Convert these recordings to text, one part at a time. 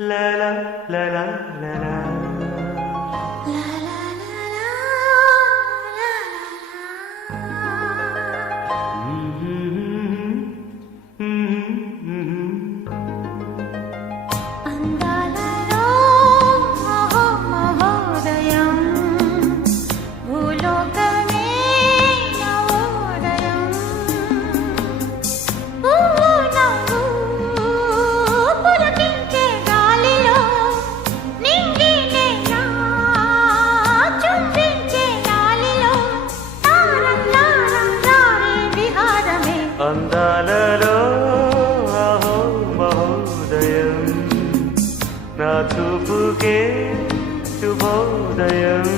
La la la la la la. La la la la la la. అందాలలో మహోదయం భూలోకమే నవోదయం నవ్వు పులకించే గాలిలో నింగినేనా చుంబించే గాలిలో తారం తారం తారే విహారమే అందాలలో అహో మహోదయం నా చూపుకే శుభోదయం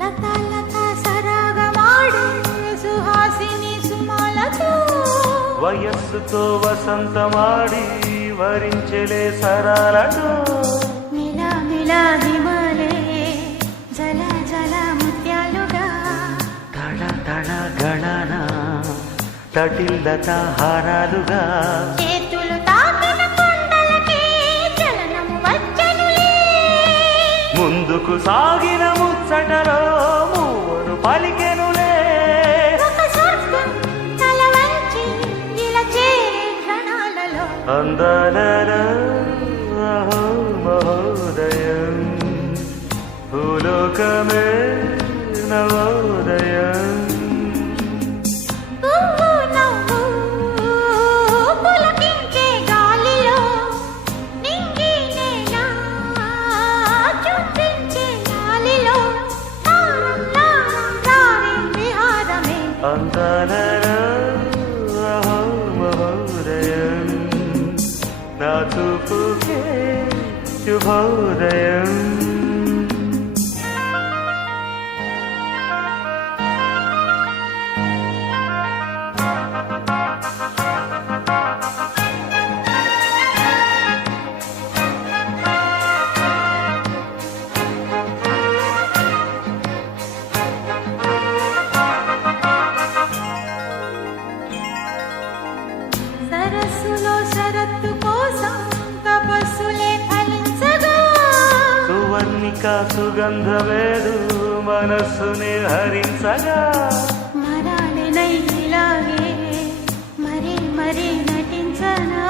లతా లతా సరాగమాడే సుహాసిని సుమాలతో వయస్సుతో వసంతమాడి వరించలే సరాలతో మిలా మిలా హిమలే జల జల ముత్యాలుగా తడ తడ గణన తటిల్లత హారాలుగా చేతులు తాకిన కొండలకే చలనము వచ్చనులే ముందుకు సాగిన ముచ్చటలో మూవరు పలికెనులే ఒక స్వర్గం తల వంచి ఇలా చేరే క్షణాలలో అందాలలో అహో మహోదయం భూలోకమే నవోదయం పువ్వు నవ్వు పులకించే గాలిలో నింగినేనా చుంబించే గాలిలో తారం తారం తారే విహారమే అందాలలో అహో మహోదయం నా చూపుకే శుభోదయం సరస్సులో షరత్తు కోసం తపస్సులే ఫలించగా సువర్ణిక సుగంధవేదు మనస్సుని హరించగా మరాలినై ఇలాగే మరీ మరీ నటించనా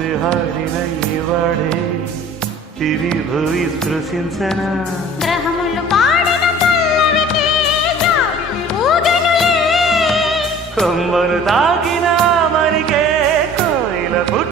విహారినై వాడే తిరి భువి స్పృశించనా గ్రహములు పాడిన పల్లవికి జాబిలి ఊగెనులే కొమ్మను తాకి